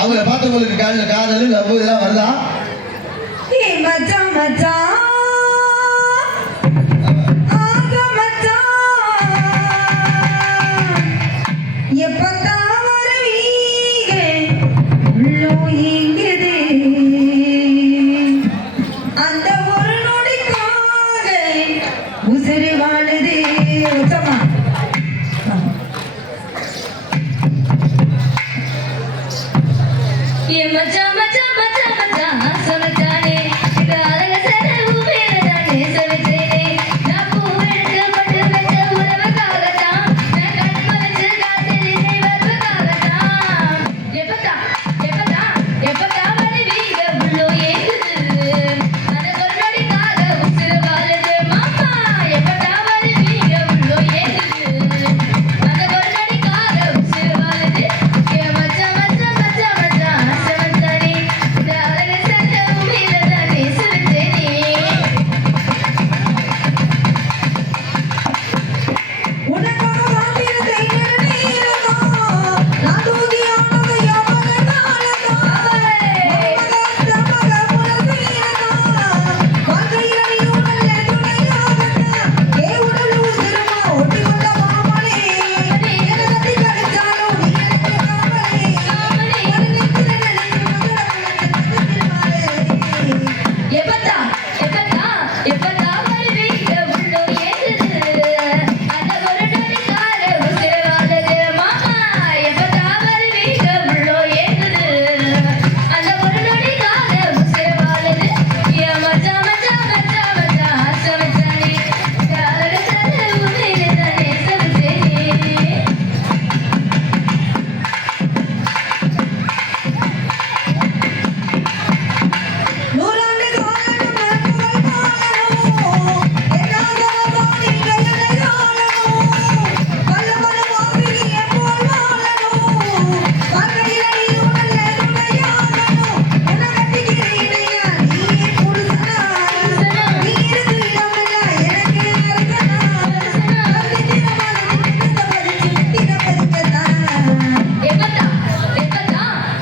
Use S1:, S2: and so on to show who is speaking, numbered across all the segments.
S1: அவங்கள பார்த்து உங்களுக்கு காலில் காதல் லவ் இதெல்லாம் வருதா?
S2: மச்சான் மச்சான் எப்பத்தான் வருவீங்க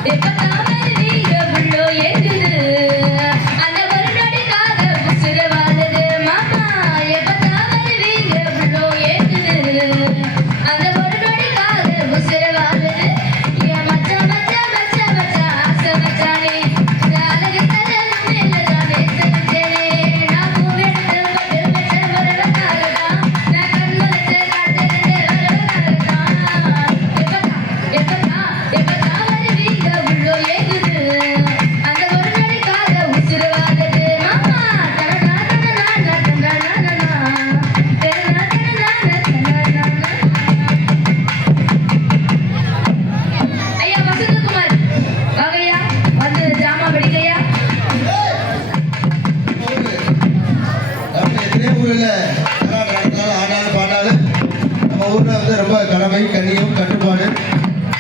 S1: எப்பதான் ஊரில் ஆடாலும் பாடாலும் நம்ம ஊரில் வந்து ரொம்ப கடமை கண்ணியம் கட்டுப்பாடு.